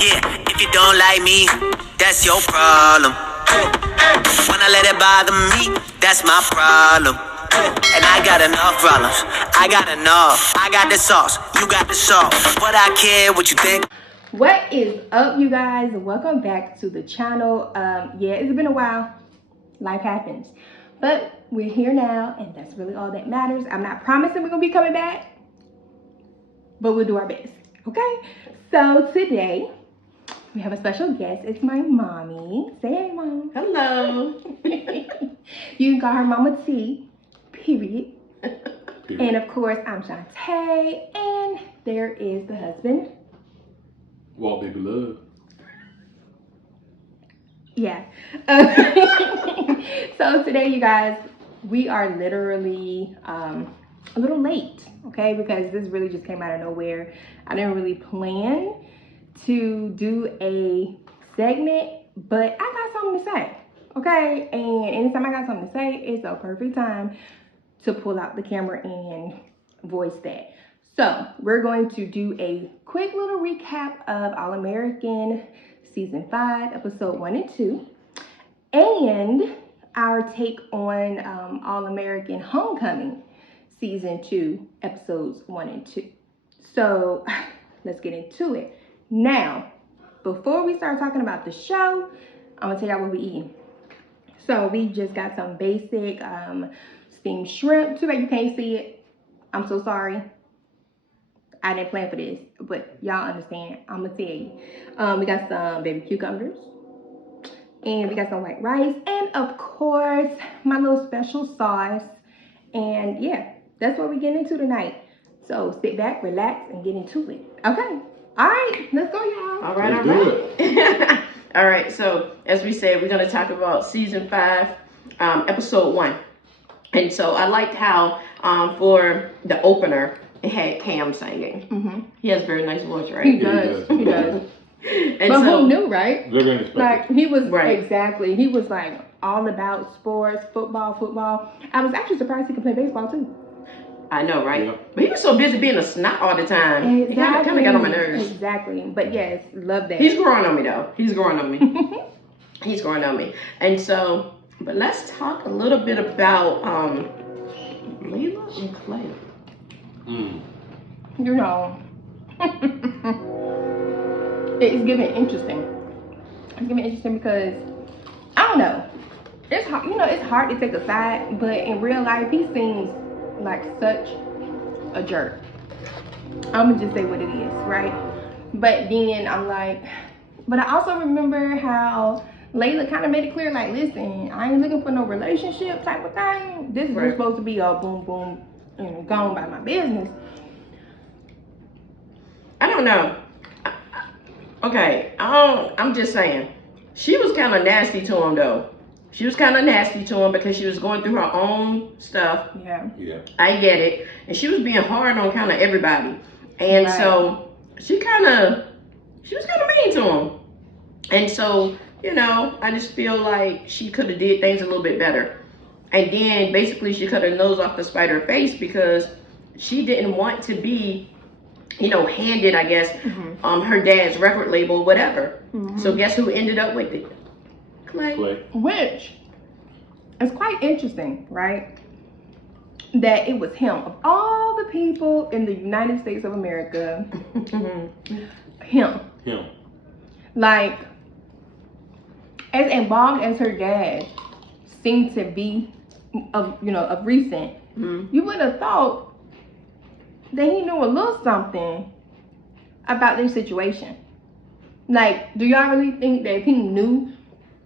Yeah, if you don't like me, that's your problem. When I let it bother me, that's my problem. And I got enough problems. I got enough. I got the sauce. You got the salt. But I care what you think. What is up, you guys? Welcome back to the channel. Yeah, it's been a while. Life happens. But we're here now, and that's really all that matters. I'm not promising we're going to be coming back, but we'll do our best. Okay? So today, we have a special guest. It's my mommy. Say hey, Mom. Hello. You can call her Mama T, period. And of course, I'm Shantae, and there is the husband. Walt Baby Love. Yeah. So today, you guys, we are literally a little late, okay? Because this really just came out of nowhere. I didn't really plan to do a segment, but I got something to say, okay? And anytime I got something to say, it's a perfect time to pull out the camera and voice that. So we're going to do a quick little recap of All American Season 5, Episode 1 and 2, and our take on All American Homecoming Season 2, Episodes 1 and 2. So let's get into it. Now, before we start talking about the show, I'm gonna tell y'all what we eating. So we just got some basic steamed shrimp. Too bad you can't see it. I'm so sorry. I didn't plan for this, but y'all understand. I'm gonna tell you. We got some baby cucumbers, and we got some white rice, and of course my little special sauce. And yeah, that's what we get into tonight. So sit back, relax, and get into it. Okay. All right, let's go, y'all. All right. All right. So as we said, we're going to talk about Season 5, Episode 1. And so I liked how for the opener, it had Cam singing. Mm-hmm. He has a very nice voice, right? He does. He does. And but so, who knew, right? Very unexpected. Like, he was, right. Exactly. He was like all about sports, football. I was actually surprised he could play baseball too. I know, right? Yeah. But he was so busy being a snot all the time. Exactly. It kind of got on my nerves. Exactly. But yes, love that. He's growing on me, though. He's growing on me. He's growing on me. And so, but let's talk a little bit about Layla and Clay. You know, it's giving interesting. It's giving interesting because, I don't know. It's hard, it's hard to take a side, but in real life, he seems like such a jerk. I'm gonna just say what it is, right? But then I'm like, but I also remember how Layla kind of made it clear, like, listen, I ain't looking for no relationship type of thing. This is Right. supposed to be all boom, boom, gone by my business. I don't know. Okay, I'm just saying. She was kind of nasty to him, though. She was kind of nasty to him because she was going through her own stuff. Yeah. I get it. And she was being hard on kind of everybody. And Right. so she was kind of mean to him. And so, I just feel like she could have did things a little bit better. And then basically she cut her nose off to spite her face because she didn't want to be, handed, I guess, her dad's record label, whatever. Mm-hmm. So guess who ended up with it? Clay. Which is quite interesting, right? That it was him. Of all the people in the United States of America, him. Like, as involved as her dad seemed to be of recent, you would have thought that he knew a little something about this situation. Like, do y'all really think that if he knew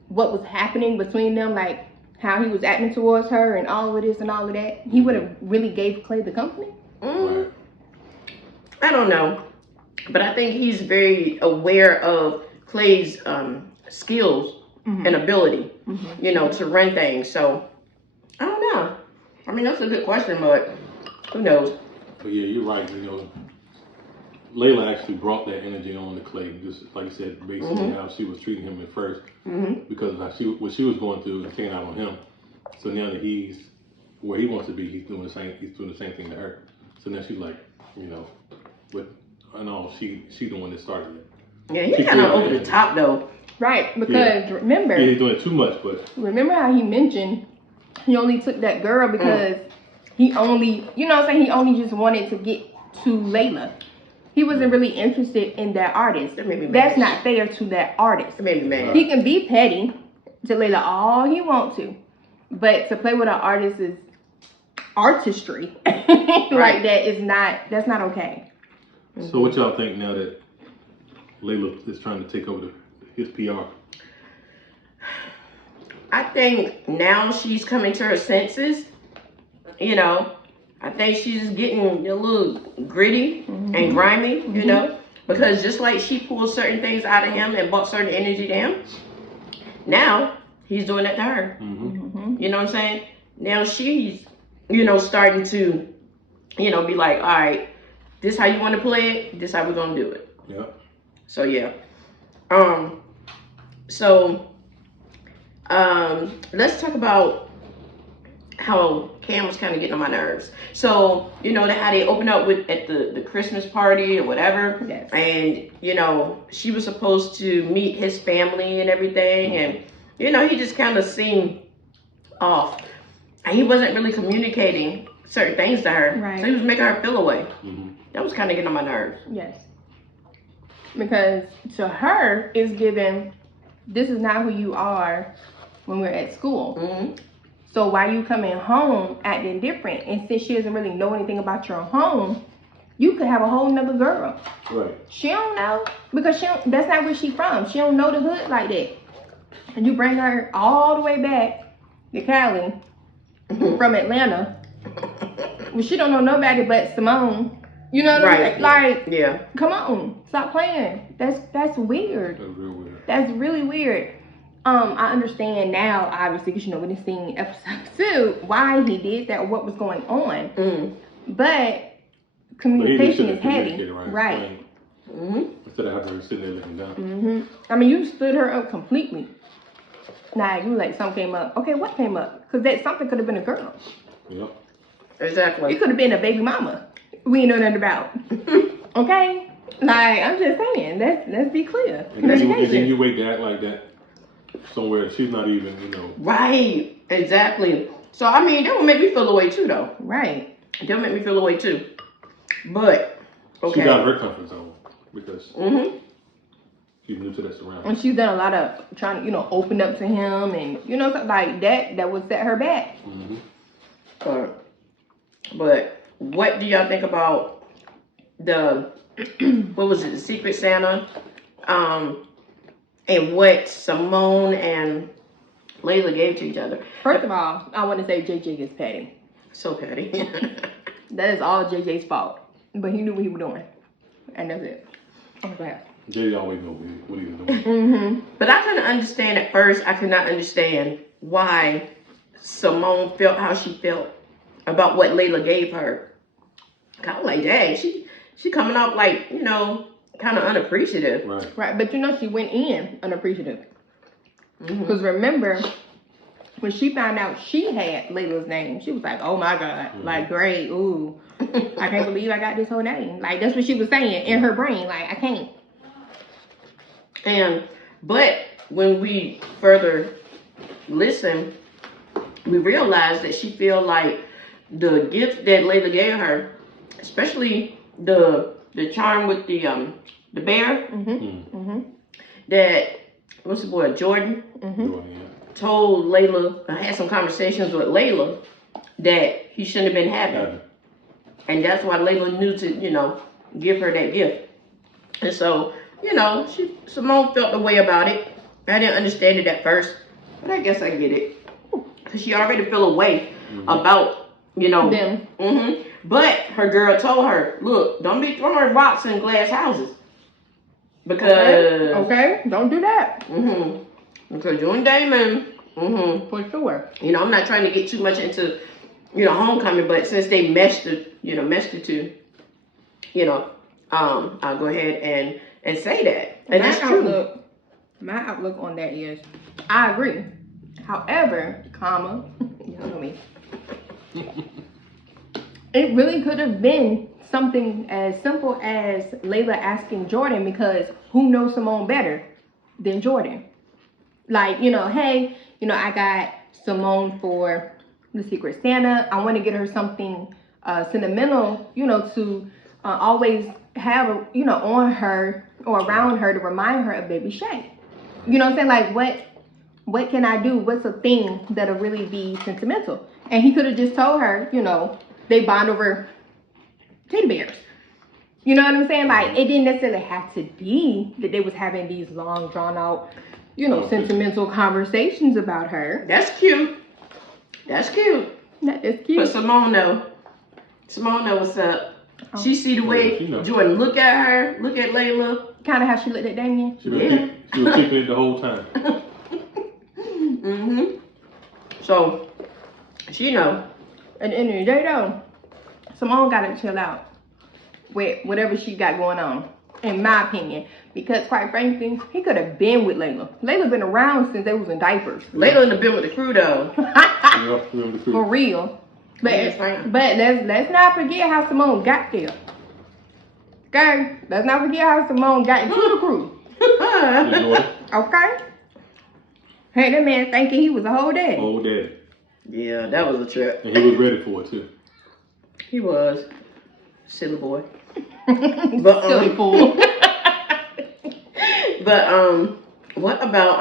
what was happening between them, like how he was acting towards her and all of this and all of that, he would have really gave Clay the company? Right. I don't know. But I think he's very aware of Clay's skills and ability, to run things. So, I don't know. I mean, that's a good question, but who knows? But yeah, you're right. Layla actually brought that energy on to Clay, just like you said, basically how she was treating him at first, because of what she was going through and taking out on him. So now that he's where he wants to be, he's doing the same thing to her. So now she's like, but I know she the one that started it. Yeah, he's kind of over the top though. Right, because remember, he's doing too much, but remember how he mentioned he only took that girl because he only, you know what I'm saying, he only just wanted to get to Layla. He wasn't really interested in that artist. That made me mad. That's not fair to that artist. It made me mad. He can be petty to Layla all he wants to, but to play with an artist's artistry like that is not, that's not okay. So what y'all think now that Layla is trying to take over his PR? I think now she's coming to her senses. You know, I think she's getting a little gritty and grimy, you know, because just like she pulled certain things out of him and brought certain energy to him, now he's doing that to her. You know what I'm saying? Now she's, you know, starting to, you know, be like, all right, this how you want to play it, this how we're going to do it. Yeah. So, yeah. Let's talk about how Cam was kind of getting on my nerves. So, you know, how they opened up with at the Christmas party or whatever. Yes. And, you know, she was supposed to meet his family and everything. And, you know, he just kind of seemed off. And he wasn't really communicating certain things to her. Right. So he was making her feel away. That was kind of getting on my nerves. Yes. Because to her, it's given, this is not who you are when we're at school. So why you coming home acting different? And since she doesn't really know anything about your home, you could have a whole nother girl. Right. She don't know because that's not where she from. She don't know the hood like that. And you bring her all the way back to Cali from Atlanta. Well, she don't know nobody but Simone. You know what I'm saying? Like, yeah. Come on, stop playing. That's weird. That's real weird. That's really weird. I understand now, obviously, because you know, when it's seen episode 2, why he did that or what was going on. But communication is heavy, right? Instead of having her sitting there looking down. I mean, you stood her up completely. Now you like something came up. Okay, what came up? Because that something could have been a girl. Yep. Exactly. It could have been a baby mama. We ain't know nothing about. Okay, like I'm just saying. Let's be clear. And then you wait to act like that somewhere she's not even, you know. Right. Exactly. So I mean, that would make me feel away too, though. Right. That would make me feel away too. But okay. She's out of her comfort zone because she's new to that surrounding. And she's done a lot of trying to, you know, open up to him and, you know, something like that. That would set her back. But what do y'all think about the what was it, the Secret Santa, and what Simone and Layla gave to each other? First of all, I want to say JJ is petty. So petty. That is all JJ's fault. But he knew what he was doing, and that's it. Okay. JJ always knows what he was doing. But I couldn't understand at first. I could not understand why Simone felt how she felt about what Layla gave her. Kind of like, dang, she coming off like, you know, kind of unappreciative. Right, but you know, she went in unappreciative. Because remember, when she found out she had Layla's name, she was like, oh my God, like, great, ooh, I can't believe I got this whole name. Like, that's what she was saying in her brain, like, I can't. But when we further listen, we realize that she feel like the gift that Layla gave her, especially the charm with the bear, that what's the boy, Jordan, told Layla, had some conversations with Layla that he shouldn't have been having. And that's why Layla knew to, you know, give her that gift. And so, you know, Simone felt the way about it. I didn't understand it at first, but I guess I get it. Because she already feel a way about, you know, them. But her girl told her, look, don't be throwing rocks in glass houses. Because... Okay, don't do that. Because you and Damon... For sure. You know, I'm not trying to get too much into, you know, homecoming, but since they meshed the two, you know, I'll go ahead and say that. And that's true. My outlook on that is, I agree. However, you know me. It really could have been something as simple as Layla asking Jordan, because who knows Simone better than Jordan? Like, hey, I got Simone for the Secret Santa. I want to get her something sentimental, to always have, on her or around her to remind her of baby Shay. You know what I'm saying? Like, what can I do? What's a thing that'll really be sentimental? And he could have just told her, they bond over teddy bears. You know what I'm saying? Like, it didn't necessarily have to be that they was having these long, drawn out, sentimental conversations about her. That's cute. That's cute. That is cute. But Simone know what's up. She see the way Jordan look at her, look at Layla. Kind of how she looked at Damien. She was keeping it the whole time. So, she know. At the end of the day, though, Simone got to chill out with whatever she got going on, in my opinion. Because, quite frankly, he could have been with Layla. Layla been around since they was in diapers. Layla in the been with the crew, though. For real. But let's not forget how Simone got there. Okay? Let's not forget how Simone got into the crew. Okay? Hey, that man thinking he was a whole daddy. Whole daddy. Yeah, that was a trip. And he was ready for it, too. He was. Silly boy. But, silly fool. But, what about,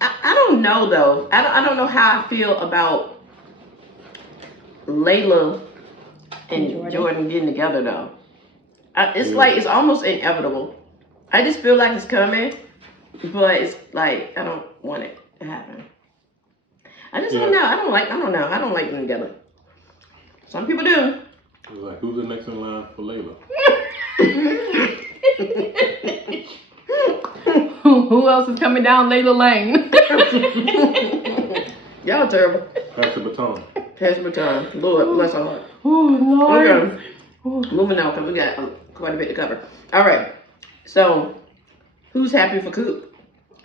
I don't know, though. I don't know how I feel about Layla and Jordan getting together, though. It's almost inevitable. I just feel like it's coming, but it's like, I don't want it to happen. I just don't know. I don't like them together. Some people do. It was like, who's the next in line for Layla? Who else is coming down Layla Lane? Y'all terrible. Pass the baton. Pass the baton. Lord, bless our heart. Oh, Lord. Okay. Moving on, because we got quite a bit to cover. All right. So, who's happy for Coop?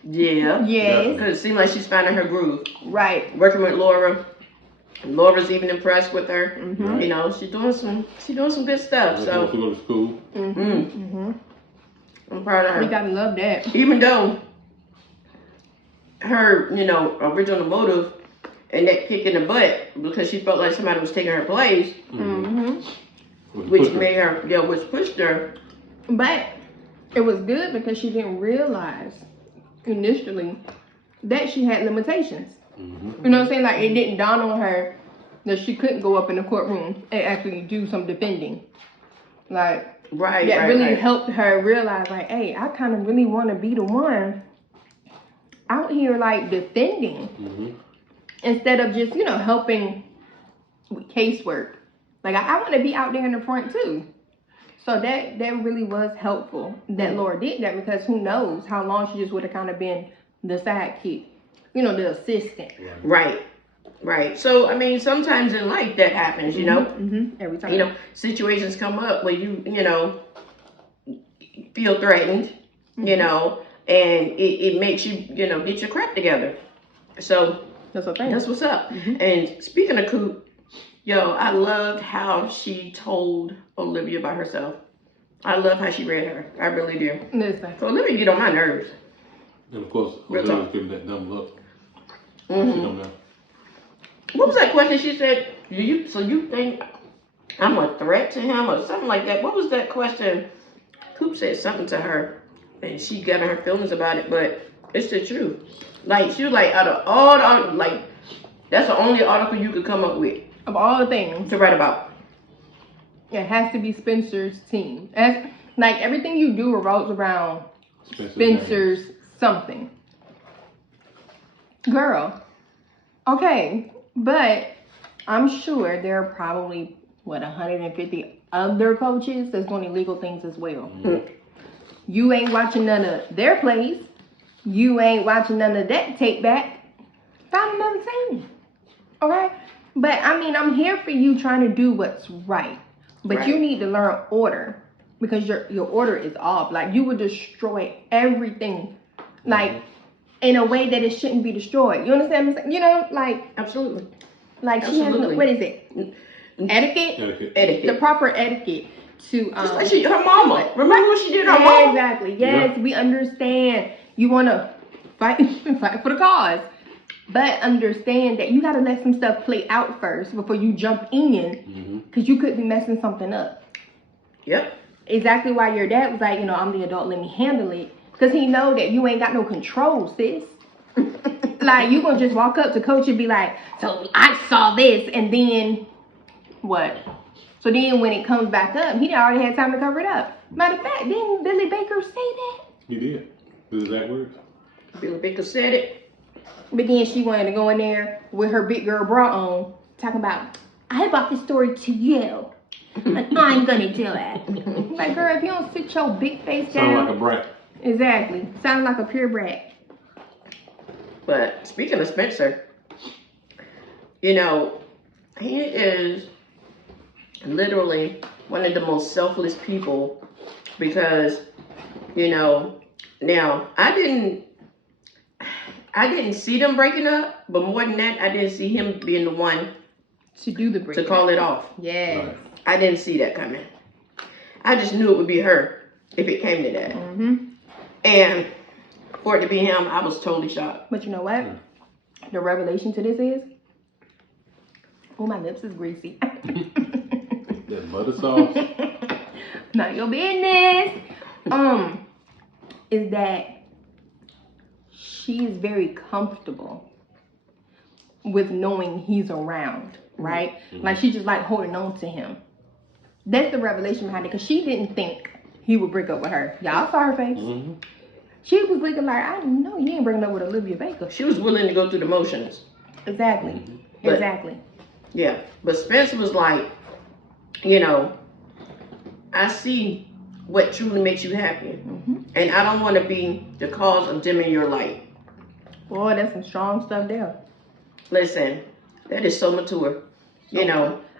Yeah. Yes. Because it seems like she's finding her groove. Right. Working with Laura. Laura's even impressed with her. Mm-hmm. You know, she's doing some good stuff. She So wants to go to school. I'm proud of her. We gotta love that. Even though her, original motive and that kick in the butt because she felt like somebody was taking her place, which made her, which pushed her. But it was good because she didn't realize initially that she had limitations. You know what I'm saying? Like, it didn't dawn on her that she couldn't go up in the courtroom and actually do some defending. Like, that really helped her realize, like, hey, I kind of really want to be the one out here, like, defending instead of just, helping with casework. Like, I want to be out there in the front, too. So that really was helpful that Laura did that, because who knows how long she just would have kind of been the sidekick. The assistant. Right. So, I mean, sometimes in life that happens, Every time. Situations come up where you feel threatened, and it makes you, get your crap together. So, that's okay. That's what's up. And speaking of Coop, I loved how she told Olivia about herself. I love how she read her. I really do. Listen. So Olivia get on my nerves. And of course, Olivia's giving that dumb look. What was that question she said? So you think I'm a threat to him or something like that? What was that question? Coop said something to her and she got in her feelings about it, but it's the truth. Like, she was like, out of all the, that's the only article you could come up with. Of all the things to write about. It has to be Spencer's team. Like, everything you do revolves around Spencer's something. Girl. Okay. But I'm sure there are probably, 150 other coaches that's doing illegal things as well. You ain't watching none of their plays. You ain't watching none of that take back. Find another team. Okay? But, I mean, I'm here for you trying to do what's right. But you need to learn order. Because your order is off. Like, you would destroy everything. Like, in a way that it shouldn't be destroyed. You understand what I'm saying? Absolutely. Like, she has, what is it? etiquette, the proper etiquette to just like her mama. Remember what she did to her mama? Exactly. Yes, we understand. You want to fight for the cause, but understand that you got to let some stuff play out first before you jump in, because you could be messing something up. Yep. Exactly why your dad was like, I'm the adult, let me handle it, because he know that you ain't got no control, sis. Like, you gonna just walk up to coach and be like, so I saw this, and then what? So then when it comes back up, he already had time to cover it up. Matter of fact, didn't Billy Baker say that? He did. The exact words. Billy Baker said it. But then she wanted to go in there with her big girl bra on, talking about, I brought this story to you, and I'm gonna do it. Like, girl, if you don't sit your big face down. Sound like a brat. Exactly. Sound like a pure brat. But speaking of Spencer, he is literally one of the most selfless people, because, now I didn't see them breaking up, but more than that, I didn't see him being the one to do the break, to call it off. Yeah. Right. I didn't see that coming. I just knew it would be her if it came to that. And for it to be him, I was totally shocked. But you know what? The revelation to this is, oh, my lips is greasy. That butter sauce. Not your business. Is that she is very comfortable with knowing he's around, right? Like, she just like holding on to him. That's the revelation behind it, because she didn't think he would break up with her. Y'all saw her face. She was looking like, I know you ain't breaking up with Olivia Baker. She was willing to go through the motions. Exactly. But, exactly. Yeah. But Spencer was like, I see what truly makes you happy. And I don't want to be the cause of dimming your light. Boy, that's some strong stuff there. Listen, that is so mature.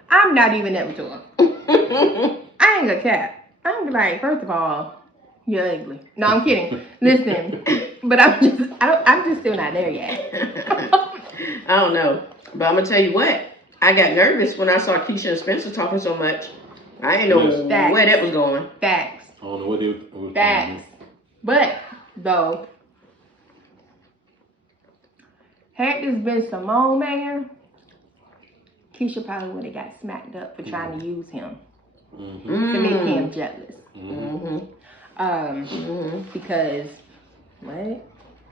I'm not even that mature. I ain't a cat. I'm like, first of all, you're ugly. No, I'm kidding. Listen, but I'm just still not there yet. I don't know. But I'm going to tell you what. I got nervous when I saw Keisha and Spencer talking so much. I didn't know where that was going. Facts. I don't know what they were Facts. But, though, had this been Simone, man, Keisha probably would have got smacked up for trying to use him to make him jealous. Because, what?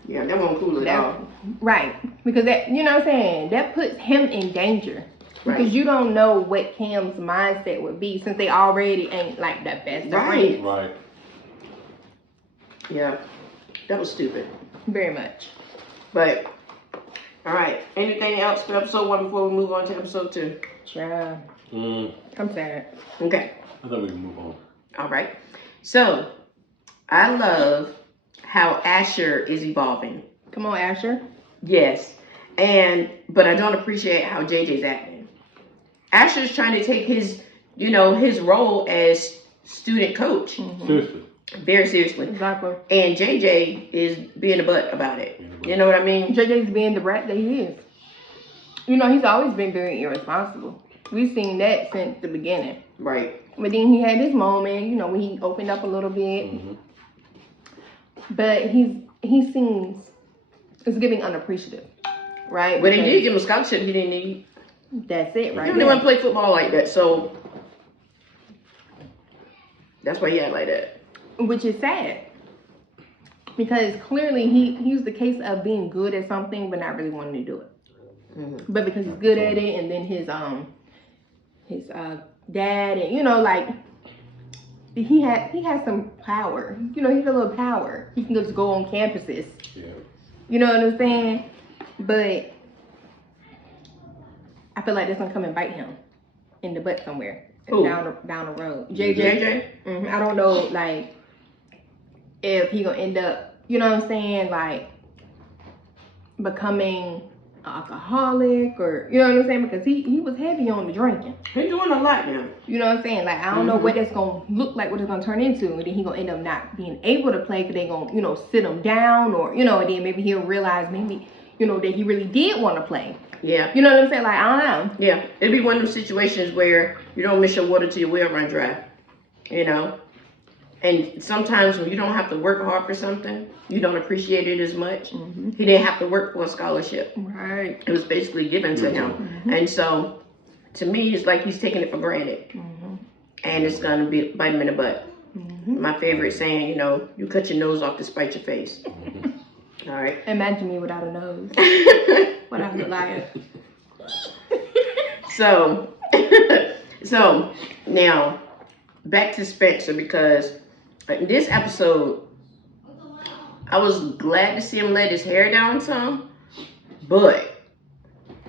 Yeah, that wasn't cool at all. Right. Because that, you know what I'm saying, that puts him in danger. Because you don't know what Cam's mindset would be, since they already ain't like the best of friends. Right. Yeah. That was stupid. Very much. But, all right. Anything else for episode 1 before we move on to episode 2? Sure. I'm sad. Okay. I thought we could move on. All right. So, I love how Asher is evolving. Come on, Asher. Yes. But I don't appreciate how JJ's acting. Asher's trying to take his role as student coach. Seriously. Very seriously. Exactly. And JJ is being a butt about it. You know what I mean? JJ's being the brat that he is. He's always been very irresponsible. We've seen that since the beginning. Right. But then he had his moment, when he opened up a little bit. But he seems, it's giving unappreciative. Right? But he did give him a scholarship he didn't need. That's it, right? He didn't want to play football like that, so that's why he had like that. Which is sad. Because clearly he was the case of being good at something but not really wanting to do it. But because he's good at it, and then his dad, and he has some power. He has a little power. He can just go on campuses. Yeah. You know what I'm saying? But I feel like that's gonna come and bite him in the butt somewhere. Who? Down the road. JJ. I don't know, if he gonna end up, you know what I'm saying, becoming an alcoholic, or you know what I'm saying, because he was heavy on the drinking. He's doing a lot now. You know what I'm saying? I don't know what that's gonna look like, what it's gonna turn into, and then he gonna end up not being able to play because they gonna, sit him down, or and then maybe he'll realize maybe you know, that he really did want to play. Yeah. You know what I'm saying? Like, I don't know. Yeah. It'd be one of those situations where you don't miss your water till your well run dry. You know? And sometimes when you don't have to work hard for something, you don't appreciate it as much. Mm-hmm. He didn't have to work for a scholarship. Right. It was basically given to him. Mm-hmm. And so, to me, it's like he's taking it for granted. Mm-hmm. And it's going to bite him in the butt. Mm-hmm. My favorite saying, you know, you cut your nose off to spite your face. Mm-hmm. All right. Imagine me without a nose. What I look like. So, so now back to Spencer, because in this episode, I was glad to see him let his hair down some, but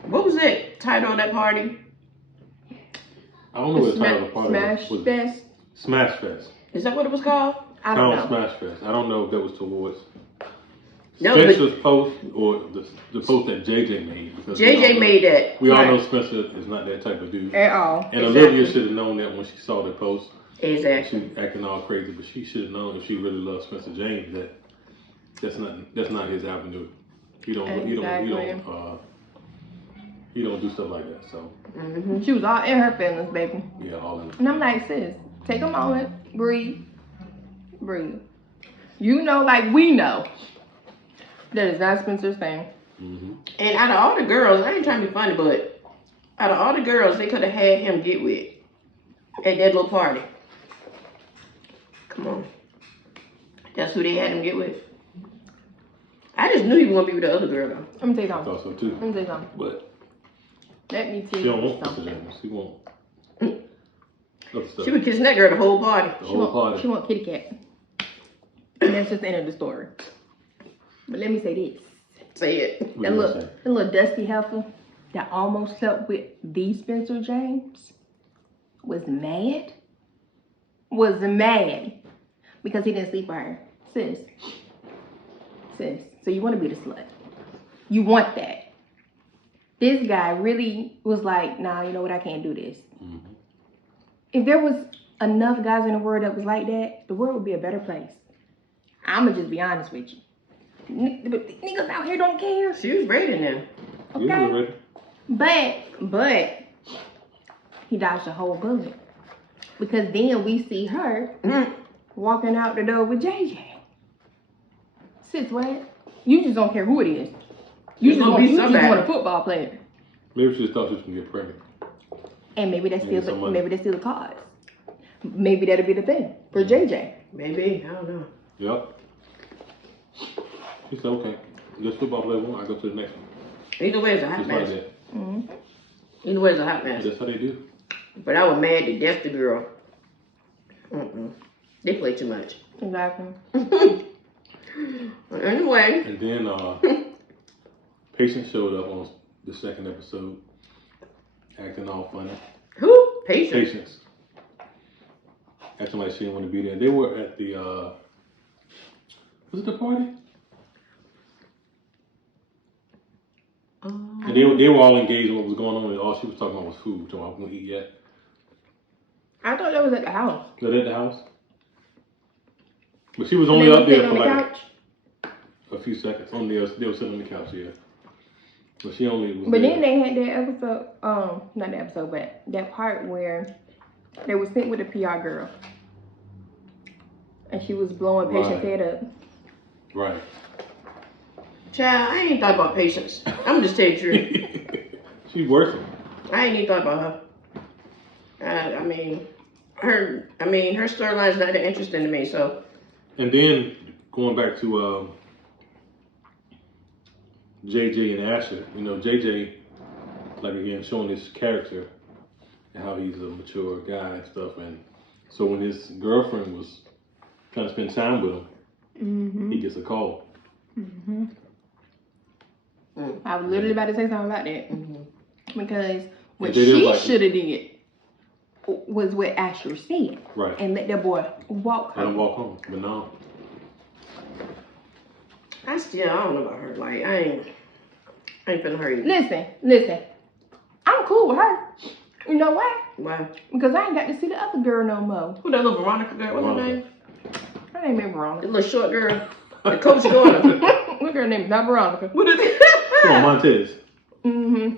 what was that title of that party? I don't know what the title of the party Smash was. Fest. Smash Fest. Is that what it was called? I don't know. Smash Fest. I don't know if that was towards No, Spencer's post or the post that JJ made. Because JJ made that. We all Right. know Spencer is not that type of dude. At all. And Exactly. Olivia should have known that when she saw the post. Exactly. She acting all crazy, but she should have known if she really loves Spencer James that that's not his avenue. He don't do stuff like that. So Mm-hmm. She was all in her feelings, baby. yeah, all in. And I'm like, sis, take a moment, breathe. You know, like we know, that is not Spencer's thing. Mm-hmm. And out of all the girls, I ain't trying to be funny, but out of all the girls, they could have had him get with at that little party. Come on. That's who they had him get with. I just knew he was going to be with the other girl, though. Let me tell you I something. thought so too. Let me tell you something. But Let me tell she don't you want Spencer something. James. She want other stuff. She was kissing that girl the whole party. The She whole want, party. she want kitty cat. And that's just the end of the story. But let me say this. Say it. What That you little, gonna say? that little dusty heifer that almost slept with the Spencer James was mad. Because he didn't sleep with her. Sis. So you want to be the slut. You want that. This guy really was like, nah, you know what? I can't do this. Mm-hmm. If there was enough guys in the world that was like that, the world would be a better place. I'ma just be honest with you. Niggas out here don't care. She was ready now. You Okay? were ready. But he dodged a whole bullet. Because then we see her walking out the door with JJ. Sis, what? You just don't care who it is. You It's just gonna want, be you just somebody. want a football player. Maybe she just thought she was gonna get pregnant. And maybe that's Maybe still somebody. maybe that's still the cause. Maybe that'll be the thing for JJ. Maybe. I don't know. Yep. She said, okay, this football player won, I go to the next one. Either way, it's a hot Just like mess. that. Mm-hmm. Either way, it's a hot mess. That's how they do. But I was mad to death the girl. They play too much. Exactly. Anyway. And then Patience showed up on the second episode, acting all funny. Who? Patience. Patience. Acting like she didn't want to be there. They were at the, was it the party? And they were all engaged in what was going on, and all she was talking about was food. Talking about, "Gonna eat yet?" I thought that was at the house. Was that at the house? But she was only They up were there sitting for on the like couch. a few seconds. They were sitting on the couch, yeah. But she only was But there. then they had that episode, not the episode, but that part where they were sitting with the PR girl. And she was blowing Patient's Right. head up. Right. Child, I ain't thought about Patience. I'm just telling you the truth. She's working. I ain't even thought about her. Her storyline's not that interesting to me, so. And then going back to JJ and Asher, you know, JJ, like again, showing his character and how he's a mature guy and stuff. And so when his girlfriend was trying to spend time with him, Mm-hmm. he gets a call. Mm-hmm. I was literally about to say something about that. Because what And they didn't she like it. should have did was what Asher said. Right. And let that boy walk Let him home. walk home. But no. I don't know about her. Like, I ain't finna hurt you. Listen. I'm cool with her. You know why? Why? Because I ain't got to see the other girl no more. Who that little Veronica girl? What's her Veronica. name? Her name ain't The Veronica. little short girl. The coach daughter. What girl name is not Veronica? What is it? Come on, Montez.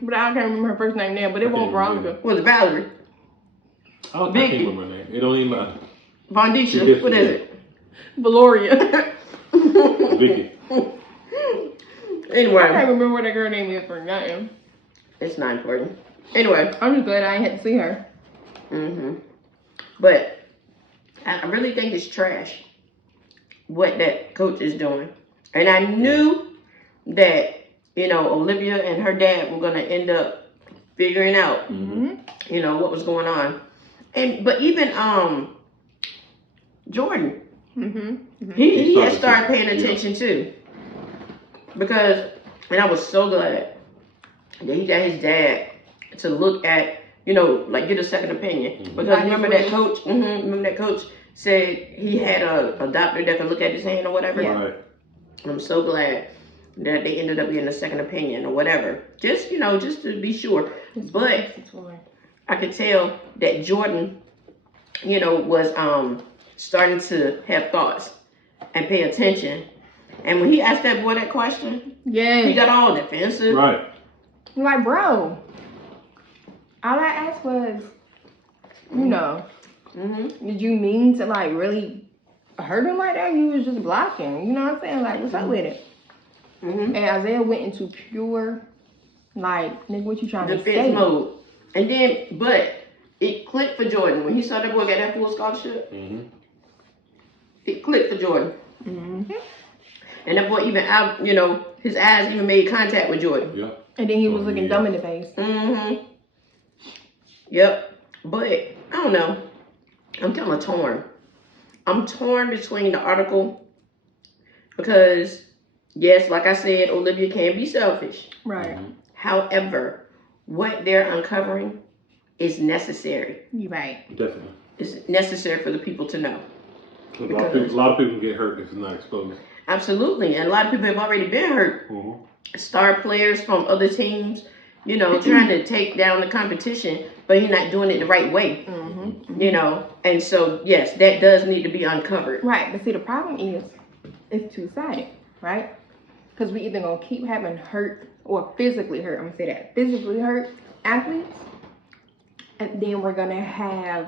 But I can't remember her first name now. But it won't Veronica. Was it Valerie? I can't remember her name. It don't even matter. Vondisha. What is it? Valoria. Vicky. Anyway. I can't remember what that girl name is for nothing. It's not important. Anyway. I'm just glad I ain't had to see her. But I really think it's trash what that coach is doing. And I knew that, you know, Olivia and her dad were going to end up figuring out, you know, what was going on. But even Jordan, he had started paying attention too. Because, and I was so glad that he got his dad to look at, you know, like get a second opinion. Because remember that coach, remember that coach said he had a doctor that could look at his hand or whatever. Yeah. Right. I'm so glad that they ended up getting a second opinion or whatever. Just, you know, just to be sure. But I could tell that Jordan, you know, was starting to have thoughts and pay attention. And when he asked that boy that question, he got all defensive. Right. I'm like, bro, all I asked was, you know, did you mean to like really hurt him like that? You was just blocking. You know what I'm saying? Like, what's up with it? And Isaiah went into pure, like, nigga, what you trying to say? Defense mode. And then, but it clicked for Jordan. When he saw that boy get that full scholarship, it clicked for Jordan. And that boy even out, you know, his eyes even made contact with Jordan. Yeah. And then he was looking dumb in the face. Yep. But, I don't know. I'm kind of torn. I'm torn between the article because, yes, like I said, Olivia can be selfish. Right. However, what they're uncovering is necessary. You right. Definitely. It's necessary for the people to know. A lot of people get hurt if it's not exposed. Absolutely. And a lot of people have already been hurt. Star players from other teams, you know, trying to take down the competition, but you're not doing it the right way. You know, and so, yes, that does need to be uncovered. Right. But see, the problem is, it's two-sided, right? Because we either going to keep having hurt or physically hurt, I'm going to say that, physically hurt athletes, and then we're going to have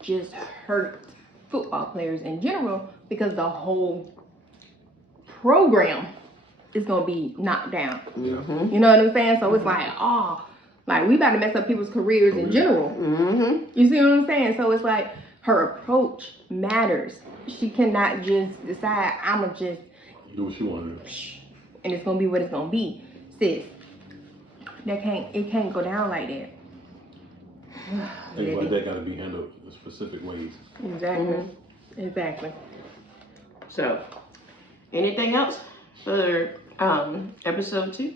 just hurt football players in general because the whole program is going to be knocked down. You know what I'm saying? So it's like, like we about to mess up people's careers in general. You see what I'm saying? So it's like her approach matters. She cannot just decide, I'm going to just do what she want to do. And it's going to be what it's going to be. Sis, it can't go down like that. Things like that got to be handled in specific ways. Exactly. So, anything else for episode 2?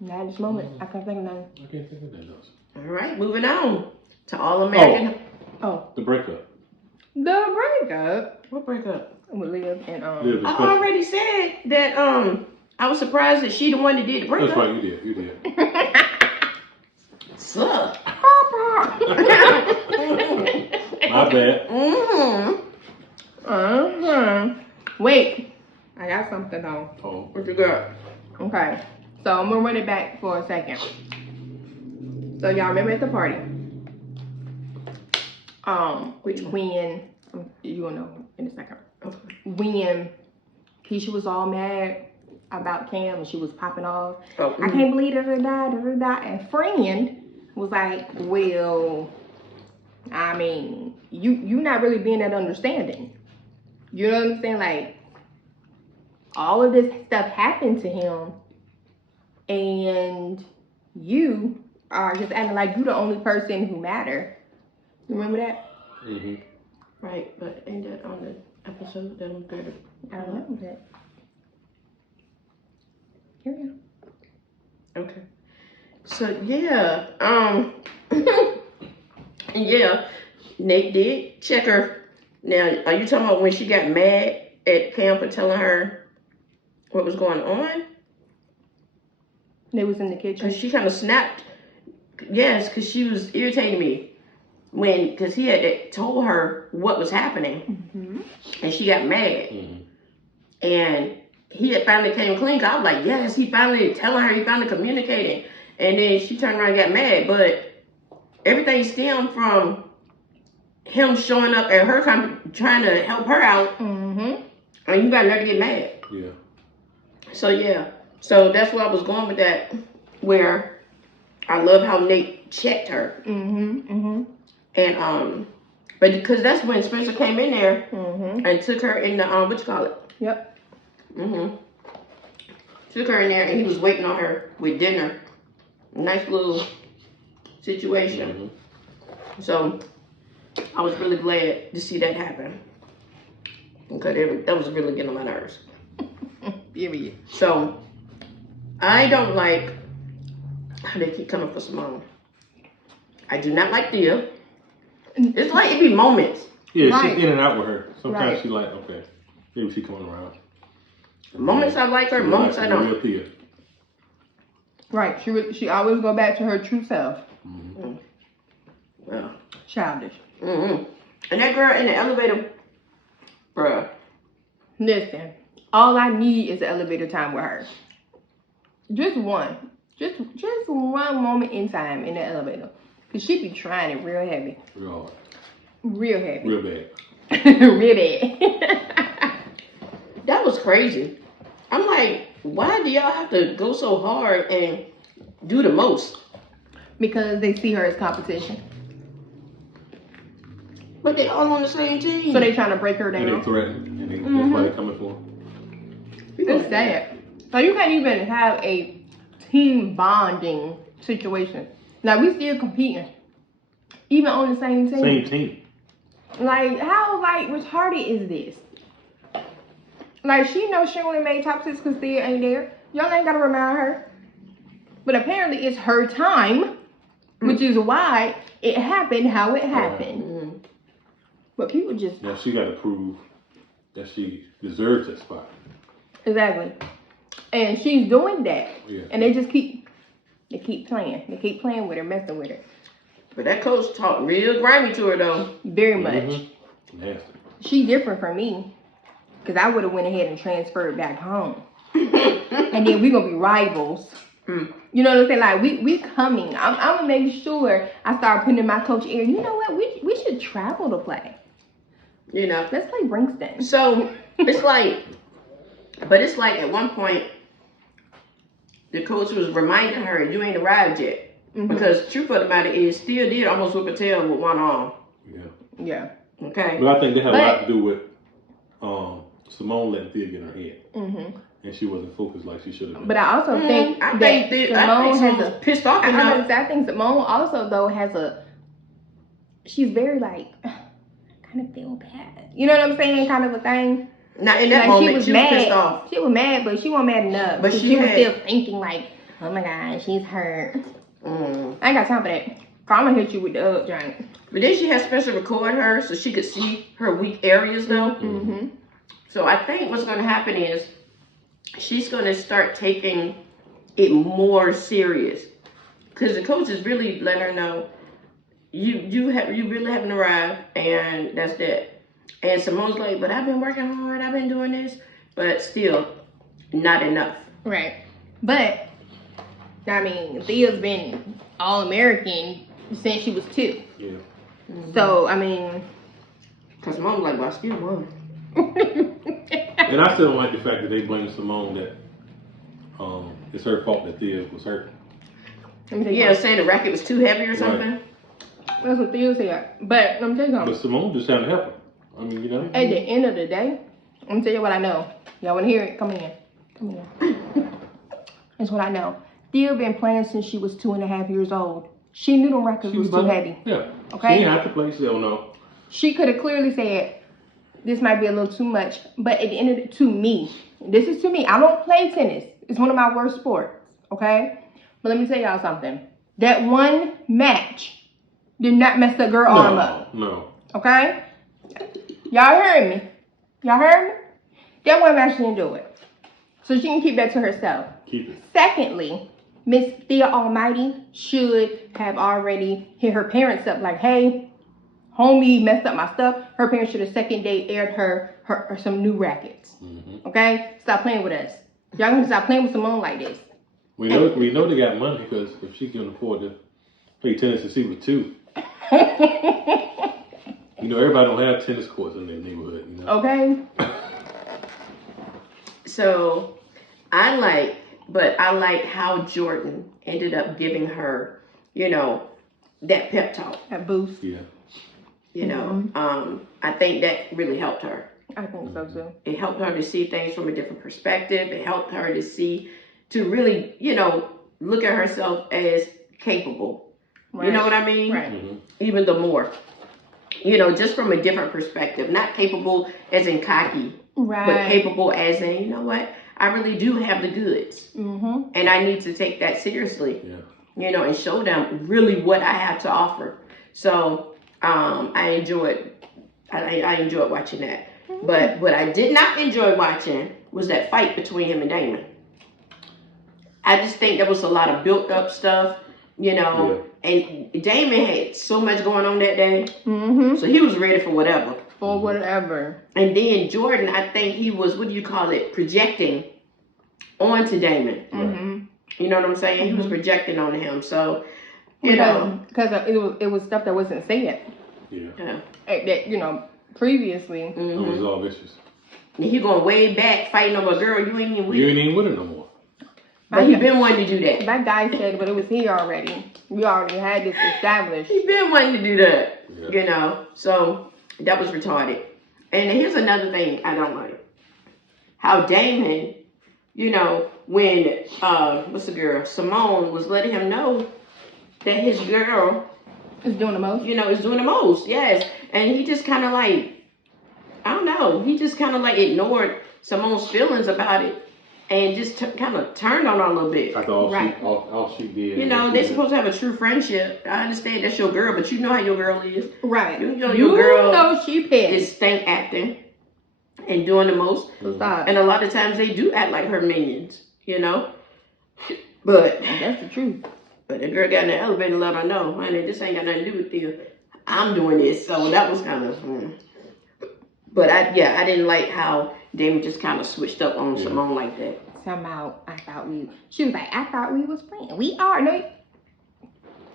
Not at this moment. I can't think of nothing. I can't think of that else. All right, moving on to All American. The breakup. The breakup. What breakup? With Liv and Liv, I already said that I was surprised that she the one that did the breakup. That's right, you did. Suck. My bad. Wait, I got something though. What you got? Okay, so I'm gonna run it back for a second. So y'all remember at the party, when you gonna know in a second. Okay. When Keisha was all mad about Cam and she was popping off. I Mm-hmm. can't believe that. And friend was like, well, I mean, you not really being that understanding. You know what I'm saying? Like, all of this stuff happened to him, and you are just acting like you the only person who matter. Remember that? Right, but ain't that on the episode that I'm good? I don't know that. Here we go. Okay. So yeah, yeah, Nate did check her. Now, are you talking about when she got mad at Cam for telling her what was going on? They was in the kitchen. Cause she kind of snapped. Yes, cause she was irritating me cause he had told her what was happening, and she got mad. And he had finally came clean. I was like, yes, he finally telling her, he finally communicating. And then she turned around and got mad. But everything stemmed from him showing up at her time, trying to help her out. Mm-hmm. And you got her to get mad. Yeah. So, yeah. So that's where I was going with that, where I love how Nate checked her. Mm-hmm. Mm-hmm. And, but because that's when Spencer came in there and took her in the, what you call it? Yep. Took her in there and he was waiting on her with dinner. Nice little situation. So I was really glad to see that happen. Because that was really getting on my nerves. Period. So I don't like how they keep coming for Simone. I do not like Thea. It's like it be moments. Yeah, Right. she's in and out with her. Sometimes Right. she like, okay, maybe she coming around. Moments I like her, She moments like I the don't. real Thea. Right. She always go back to her true self. Well, Childish. and that girl in the elevator, bruh. Listen, all I need is elevator time with her. Just one. Just one moment in time in the elevator. Cause she be trying it real heavy. Real hard. Real heavy. Real bad. Real bad. That was crazy. I'm like, why do y'all have to go so hard and do the most? Because they see her as competition. But they all on the same team. So they trying to break her And they down. threaten. And that's why they coming for her. It's sad. So you can't even have a team bonding situation. Like we still competing. Even on the same team. Same team. Like how retarded is this? Like she knows she only made top 6 because Thea ain't there. Y'all ain't gotta remind her. But apparently it's her time, which is why it happened how it happened. But people just Now she got to prove that she deserves that spot. exactly, and she's doing that, Yeah. and they keep playing. They keep playing with her, messing with her. But that coach talked real grimy to her though. Very much. Nasty. She different from me, cause I would have went ahead and transferred back home, and then we gonna be rivals. You know what I'm saying? Like we coming. I'm gonna make sure I start putting in my coach ear. You know what? We should travel to play. You know. Let's play Brinkston. So it's like at one point the coach was reminding her, you ain't arrived yet. Because truth of the matter is still did almost whip a tail with one arm. Yeah. Yeah. Okay. But I think that had a lot to do with Simone letting Thea get in her head. And she wasn't focused like she should have been. But I also think I think Simone was pissed off enough. I think Simone also though has she's very like kind of feel bad. You know what I'm saying? Kind of a thing. Not in that Like moment, she was she mad. was pissed off. She was mad, but she wasn't mad enough. But But she she was had- still thinking like, oh my god, she's hurt. I ain't got time for that. I'm gonna hit you with the giant. But then she had Spencer record her so she could see her weak areas though. So I think what's going to happen is she's going to start taking it more serious. Because the coach is really letting her know you really haven't arrived, and that's that. And Simone's like, but I've been working hard, I've been doing this, but still not enough. Right. But I mean, Thea's been All-American since she was 2. Yeah. So I mean, Because Simone's like, well, I still won. And I still don't like the fact that they blame Simone that it's her fault that Thea was hurt. let me tell you Yeah, something. saying the racket was too heavy or something. That's what Thea said. But let me tell you something. But Simone just trying to help her. I mean, you know. At the end of the day, let me tell you what I know. Y'all want to hear it? Come in. Come in. That's what I know. Thea been playing since she was 2.5 years old. She knew the records was too heavy. Yeah. Okay. She didn't have to play. She don't know. She could have clearly said, this might be a little too much. But at the end of it, to me, this is to me. I don't play tennis. It's one of my worst sports. Okay? But let me tell y'all something. That one match did not mess that girl arm up. No. Okay? Y'all heard me. Y'all heard me? That one match didn't do it. So she can keep that to herself. Keep it. Secondly, Miss Thea Almighty should have already hit her parents up like, hey, homie messed up my stuff. Her parents should have second date aired her some new rackets. Okay? Stop playing with us. Y'all gonna stop playing with Simone like this. We know they got money because if she can afford to play tennis and see with two. You know, everybody don't have tennis courts in their neighborhood, you know. Okay? So I like how Jordan ended up giving her, you know, that pep talk. That boost. Yeah. You know, I think that really helped her. I think so too. It helped her to see things from a different perspective. It helped her to really, you know, look at herself as capable. Right. You know what I mean? Right. Even the more. You know, just from a different perspective. Not capable as in cocky, Right. but capable as in, you know what? I really do have the goods. And I need to take that seriously. Yeah. You know, and show them really what I have to offer. So I enjoyed watching that. But what I did not enjoy watching was that fight between him and Damon. I just think there was a lot of built up stuff, you know, and Damon had so much going on that day. So he was ready for whatever. For whatever. And then Jordan, I think he was, projecting onto Damon. You know what I'm saying? He was projecting onto him. So, you know. Because it was stuff that wasn't said. Yeah. That, you know, previously. It was all vicious. And he going way back fighting over a girl you ain't even with. You ain't even with her no more. But he been wanting to do that. That guy said, but it was he already. We already had this established. He been wanting to do that. Yeah. You know. So, that was retarded. And here's another thing I don't like. How Damon, you know, when, what's the girl? Simone was letting him know that his girl Is doing the most. you know, is doing the most, yes. And he just kind of like, I don't know, he just kind of like ignored Simone's feelings about it and just kind of turned on her a little bit. I thought all she did. You know, they're supposed to have a true friendship. I understand that's your girl, but you know how your girl is. Right. You know your girl know she pissed. is stink acting and doing the most. So stop. And a lot of times they do act like her minions, you know. But That's the truth. But the girl got in the elevator and let her know, honey, this ain't got nothing to do with you. I'm doing this. So that was kind of, But I didn't like how Damon just kind of switched up on Simone like that. Somehow she was like, I thought we was friends. We are. No,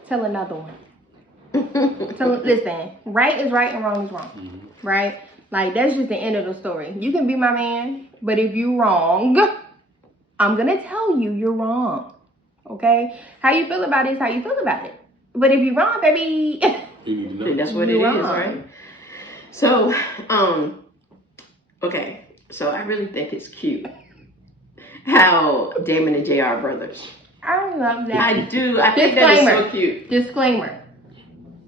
tell another one. Listen, right is right and wrong is wrong. Right? Like, that's just the end of the story. You can be my man, but if you wrong, I'm going to tell you you're wrong. Okay? How you feel about it is how you feel about it. But if you're wrong, baby, that's what it is, right? So, okay. So I really think it's cute how Damon and JR are brothers. I love that. I do. I think that is so cute. Disclaimer.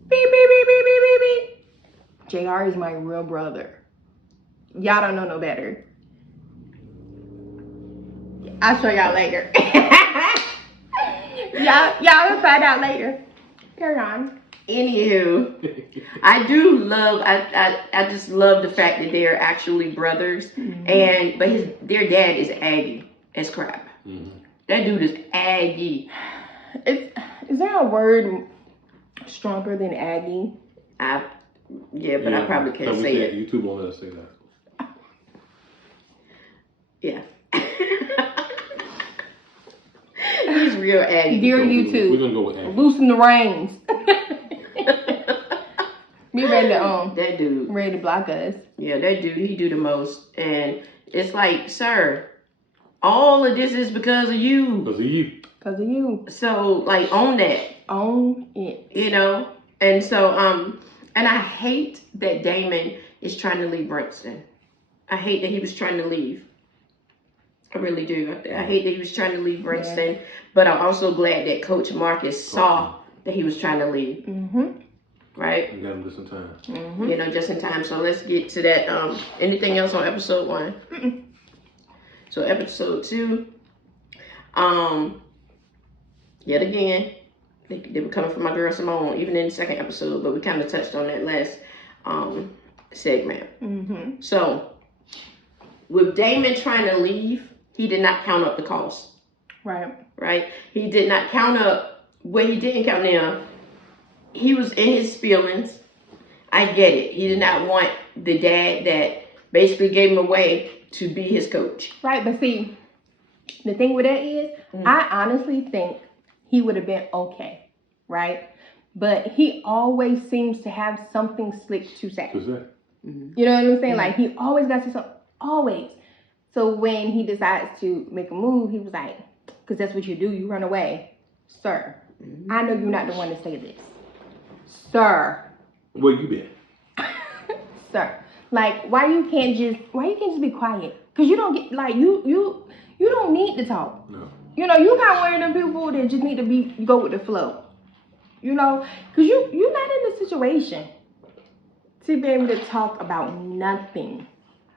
Beep, beep, beep, beep, beep, beep, beep. JR is my real brother. Y'all don't know no better. I'll show y'all later. y'all will find out later. Carry on. Anywho, I just love the fact that they're actually brothers, but their dad is Aggie as crap. That dude is Aggie. Is there a word stronger than Aggie? I probably can't say it. YouTube won't let us say that. Yeah. He's real Aggie. Dear YouTube, we're gonna go with Aggie. Loosen the reins. We ready to that dude. ready to block us. Yeah, that dude, he do the most. And it's like, sir, all of this is because of you. Because of you. Because of you. So, like, own that. Own it. You know? And so, and I hate that Damon is trying to leave Brunson. I hate that he was trying to leave. I really do. I hate that he was trying to leave Brunson. But I'm also glad that Coach Marcus saw that he was trying to leave. Right? We got him just in time. You know, just in time. So let's get to that. Anything else on episode 1? So episode 2, yet again, they were coming for my girl Simone, even in the second episode, but we kind of touched on that last segment. So with Damon trying to leave, he did not count up the cost. Right? He did not count up what he didn't count now. He was in his feelings, I get it. He did not want the dad that basically gave him away to be his coach. Right, but see, the thing with that is, I honestly think he would have been okay, right? But he always seems to have something slick to say. Who's that? You know what I'm saying? Like, he always got to say something, always. So when he decides to make a move, he was like, because that's what you do, you run away. Sir, I know you're not the one to say this. Sir. Where you been? Sir. Like, why you can't just be quiet? Because you don't get, like, you don't need to talk. No. You know, you got one of them people that just need to go with the flow. You know, because you're not in the situation to be able to talk about nothing.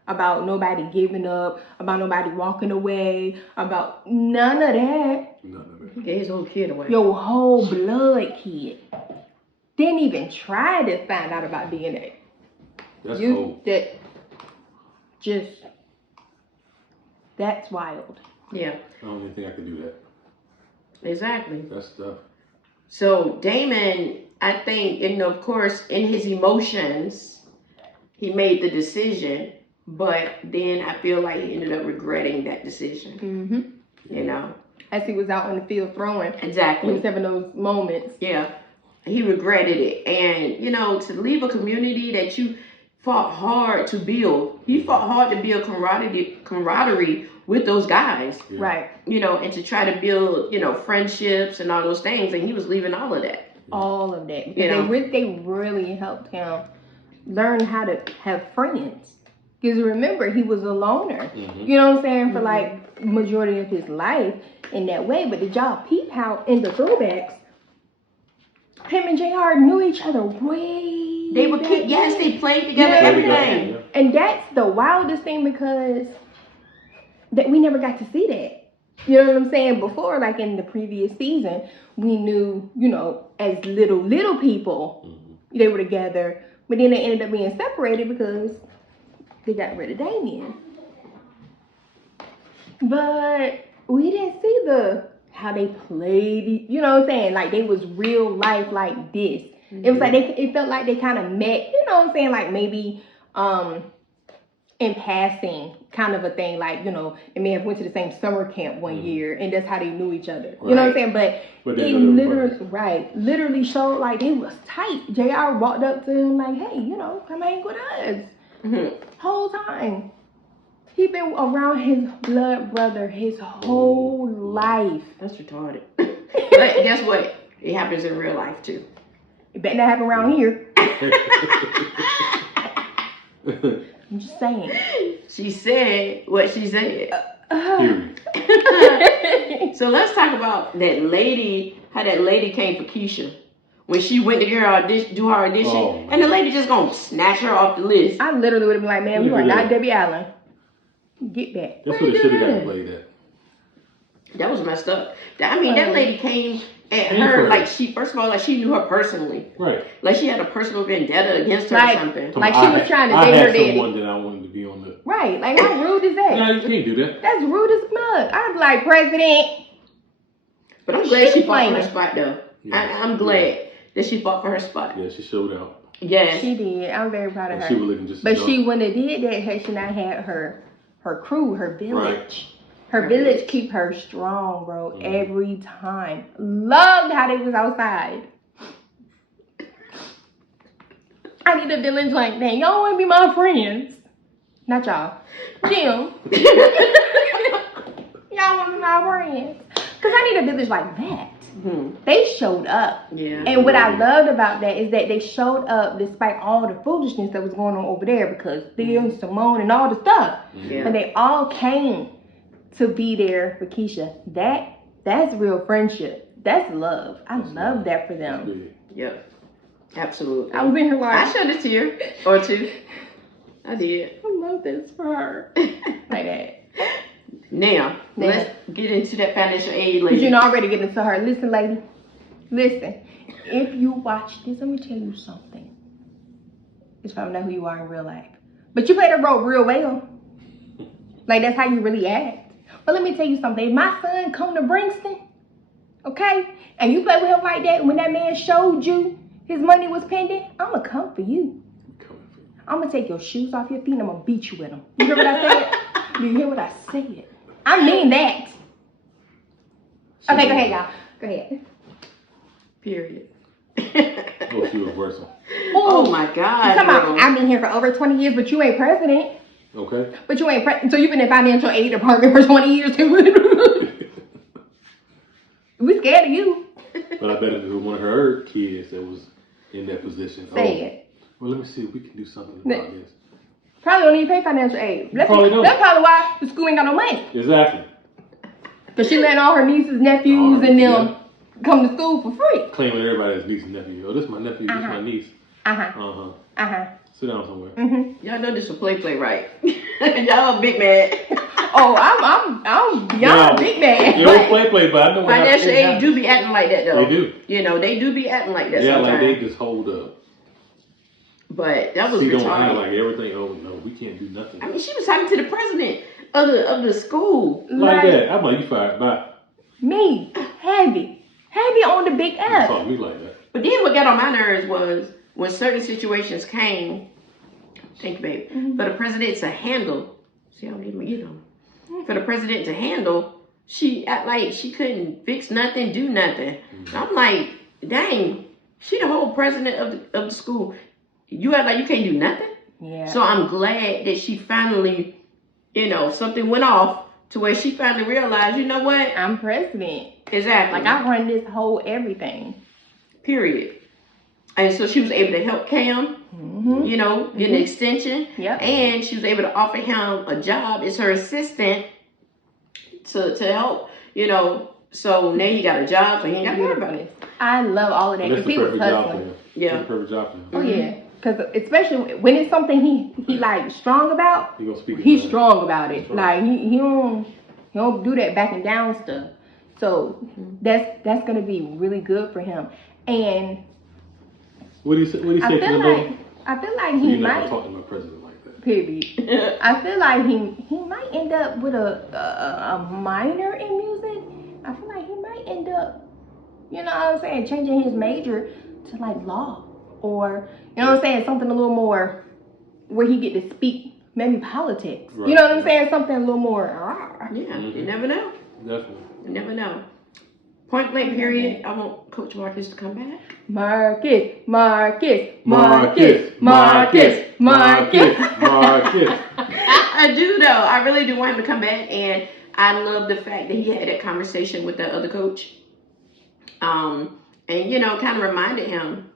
About nobody giving up, about nobody walking away, about none of that. None of it. He gave his whole kid away. Your whole blood kid. Didn't even try to find out about DNA. That's cold. That's wild. Yeah. I don't even think I could do that. Exactly. That's tough. So Damon, I think, and of course, in his emotions, he made the decision, but then I feel like he ended up regretting that decision. Mm-hmm. You know? As he was out on the field throwing. Exactly. He was having those moments. Yeah. He regretted it. And, you know, to leave a community that you fought hard to build. He fought hard to build camaraderie with those guys. Yeah. Right. You know, and to try to build, you know, friendships and all those things. And he was leaving all of that. All of that. Because You know? they really helped him learn how to have friends. Because remember, he was a loner. You know what I'm saying? For like majority of his life in that way. But did y'all peep how in the throwbacks, him and JR knew each other way. They were kids. Yes, they played together, Yeah. everything. Yeah. And that's the wildest thing because that we never got to see that. You know what I'm saying? Before, like in the previous season, we knew, you know, as little people, they were together. But then they ended up being separated because they got rid of Damien. But we didn't see how they played, you know what I'm saying? Like they was real life like this. It was like it felt like they kind of met, you know what I'm saying? Like maybe in passing kind of a thing, like, you know, they may have went to the same summer camp one year and that's how they knew each other. You know what I'm saying? But it literally showed like they was tight. JR walked up to him like, hey, you know, come hang with us. Whole time. He been around his blood brother his whole life. That's retarded. But guess what? It happens in real life too. It better not happen around here. I'm just saying. She said what she said. Period. So let's talk about that lady, how that lady came for Keisha. When she went to do her audition, and the lady just gonna snatch her off the list. I literally would have been like, ma'am, you are not Debbie Allen. Get back. That's what it should have got played at. That was messed up. I mean, that lady came at her like first of all, like she knew her personally. Right. Like she had a personal vendetta against her or something. Like she was trying to date her daddy. Someone that I wanted to be on the. Right. Like how rude is that? No, you can't do that. That's rude as mug. I'd be like, President. But I'm glad she fought for her spot though. Yeah. I'm glad that she fought for her spot. Yeah, she showed out. Yes. She did. I'm very proud of her. She was looking just. But she wouldn't have did that had she not had her crew, her village. Right. Her village keep her strong, bro, every time. Loved how they was outside. I need a village like that. Y'all want to be my friends. Not y'all. Jim. Y'all want to be my friends. Because I need a village like that. They showed up. Yeah. And what I loved about that is that they showed up despite all the foolishness that was going on over there because Theo and Simone and all the stuff. Yeah. And they all came to be there for Keisha. That's real friendship. That's love. I love that for them. Yep. Absolutely. I was in her like, I shed a tear or two. I did. I love this for her. Like that. Now, let's get into that financial aid lady. But you know, I'm ready to get into her. Listen, lady. Listen. If you watch this, let me tell you something. It's probably not who you are in real life. But you play the role real well. Like, that's how you really act. But let me tell you something. If my son come to Brixton, okay, and you play with him like that, when that man showed you his money was pending, I'ma come for you. Coming for you. I'm gonna take your shoes off your feet and I'm gonna beat you with them. You hear what I said? You hear what I said? I mean that. Okay, go ahead, y'all. Go ahead. Period. Oh, she was worse. Oh my God. Come girl. on, I've been here for over 20 years, but you ain't president. Okay. But you ain't president. So you've been in financial aid department for 20 years too. We scared of you. But I bet if it was one of her kids that was in that position. Say it. Well, let me see if we can do something about this. Probably don't even pay financial aid. That's Probably don't. probably why the school ain't got no money. Exactly. Because she letting all her nieces, nephews, and them come to school for free. Claiming everybody's niece and nephew. Oh, this is my nephew, this is my niece. Sit down somewhere. Y'all know this was play, right? Y'all big mad. Oh, I'm beyond big man. It was play, but I know what financial aid do be acting like that though. They do. You know, they do be acting like that Yeah, sometimes. like they just hold up. But that was She don't retarded. have like everything. Oh no, we can't do nothing. I mean, she was talking to the president of the school. Like that. I'm like, you fired. Bye. Me, heavy on the big You F. talk to me like that. But then what got on my nerves was when certain situations came, thank you, babe, for the president to handle, see how I'm get on. For the president to handle, she act like she couldn't fix nothing, do nothing. I'm like, dang, she the whole president of the school. You act like you can't do nothing? Yeah. So I'm glad that she finally, something went off to where she finally realized, you know what? I'm president. Exactly. Like I run this whole everything. Period. And so she was able to help Cam, get an extension. Yep. And she was able to offer him a job as her assistant to help, So now he got a job, so he ain't got to worry about it. I love all of that And that's because the he was perfect job for hustling. him. Yeah. That's the perfect job for him. Oh yeah, because especially when it's something he like strong about, He gonna speak. he's strong about it. Strong. Like he don't do that backing down stuff. So that's gonna be really good for him. And What do you say? What do you say to the baby? I feel like So he you're not might. gonna talk to my president like that. Period. I feel like he might end up with a minor in music. I feel like he might end up, you know what I'm saying, changing his major to like law or, you know what I'm saying, something a little more where he get to speak, maybe politics. Right. You know what I'm saying, something a little more. Yeah, you never know. Definitely. You never know. Point blank period. I want Coach Marcus to come back. Marcus. I do though. I really do want him to come back, and I love the fact that he had that conversation with the other coach. And kind of reminded him,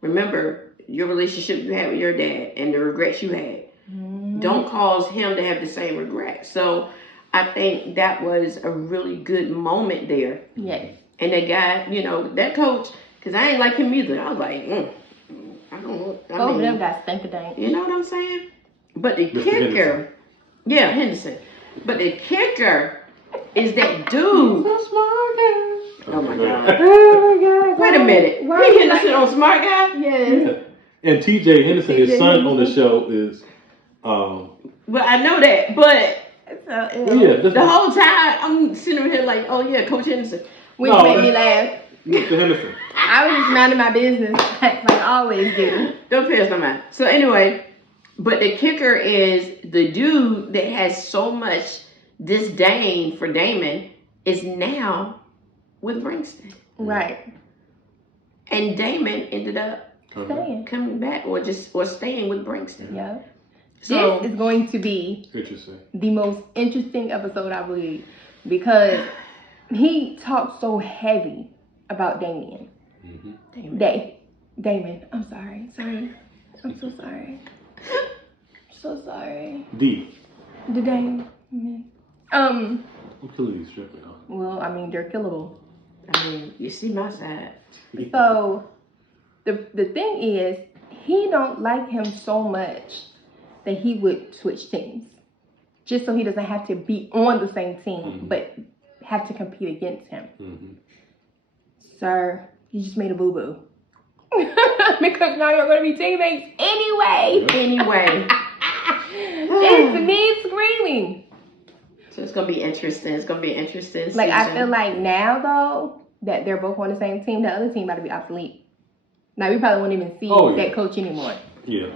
remember your relationship you had with your dad and the regrets you had. Don't cause him to have the same regrets. So I think that was a really good moment there. Yes. And that guy, that coach, because I ain't like him either. I was like, I don't know. Both of them got stink a dank. You know what I'm saying? But the Mr. kicker, Henderson. But the kicker is that dude. Oh my God. Oh my God. Wait a minute. Why Hey, Henderson on Smart Guy? Yes. And TJ Henderson, his son on the show is. Well, I know that, but the whole time I'm sitting over here like, oh yeah, Coach Henderson. Which No, made me laugh. Mr. Henderson. I was just minding my business like I always do. Don't pay us no mind. So anyway, but the kicker is the dude that has so much disdain for Damon is now with Bringston. Right. And Damon ended up Staying. coming back or staying with Bringston. Yeah. So This is going to be Interesting. the most interesting episode, I believe, because he talked so heavy about Damien. Damon. I'm sorry. I'm so sorry. So sorry. D. The Damon. I'm killing these strip now. Well, I mean, they're killable. I mean, you see my side. So the thing is, he don't like him so much that he would switch teams just so he doesn't have to be on the same team, but have to compete against him. Sir, you just made a boo-boo. Because now you're going to be teammates anyway. Anyway. It's me screaming. So it's going to be interesting. It's going to be an interesting season. Like, I feel like now, though, that they're both on the same team, the other team about to be obsolete. Now we probably won't even see that coach anymore. Yeah.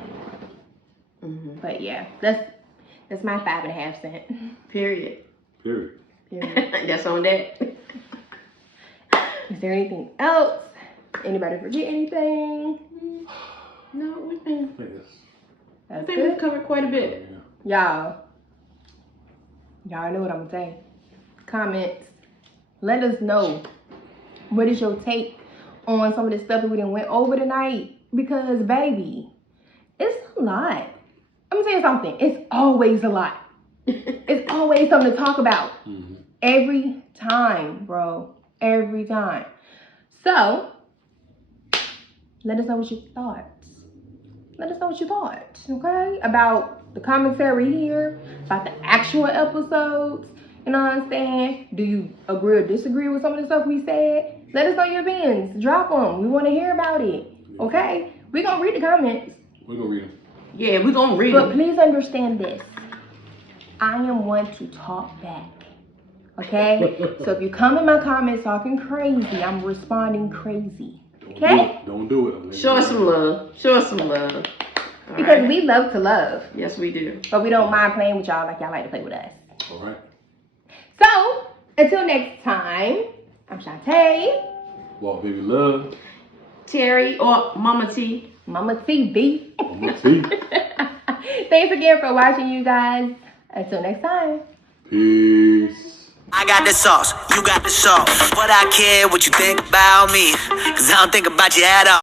But yeah, that's my 5.5 cents. Period. That's on that. Is there anything else? Anybody forget anything? No, we think. I think good. we've covered quite a bit. Y'all know what I'm gonna say. Comments. Let us know. What is your take on some of the stuff that we done went over tonight? Because baby, it's a lot. I'm gonna tell you something. It's always a lot. It's always something to talk about. Every time, bro. Every time. So, let us know what you thought. Let us know what you thought, okay? About the commentary here, about the actual episodes. You know what I'm saying? Do you agree or disagree with some of the stuff we said? Let us know your opinions. Drop them. We want to hear about it, okay? We're going to read the comments. We're going to read them. Yeah, we're going to read them. But please understand this. I am one to talk back. Okay? So if you come in my comments talking crazy, I'm responding crazy. Okay? Don't do it. Show us some love. Show us some love. All because right. we love to love. Yes, we do. But we don't mind playing with y'all like y'all like to play with us. All right. So, until next time, I'm Shantae. Walk, baby, love. Terry or Mama T. Mama TV. Mama T. Thanks again for watching, you guys. Until next time. Peace. I got the sauce, you got the sauce. What I care what you think about me, cause I don't think about you at all.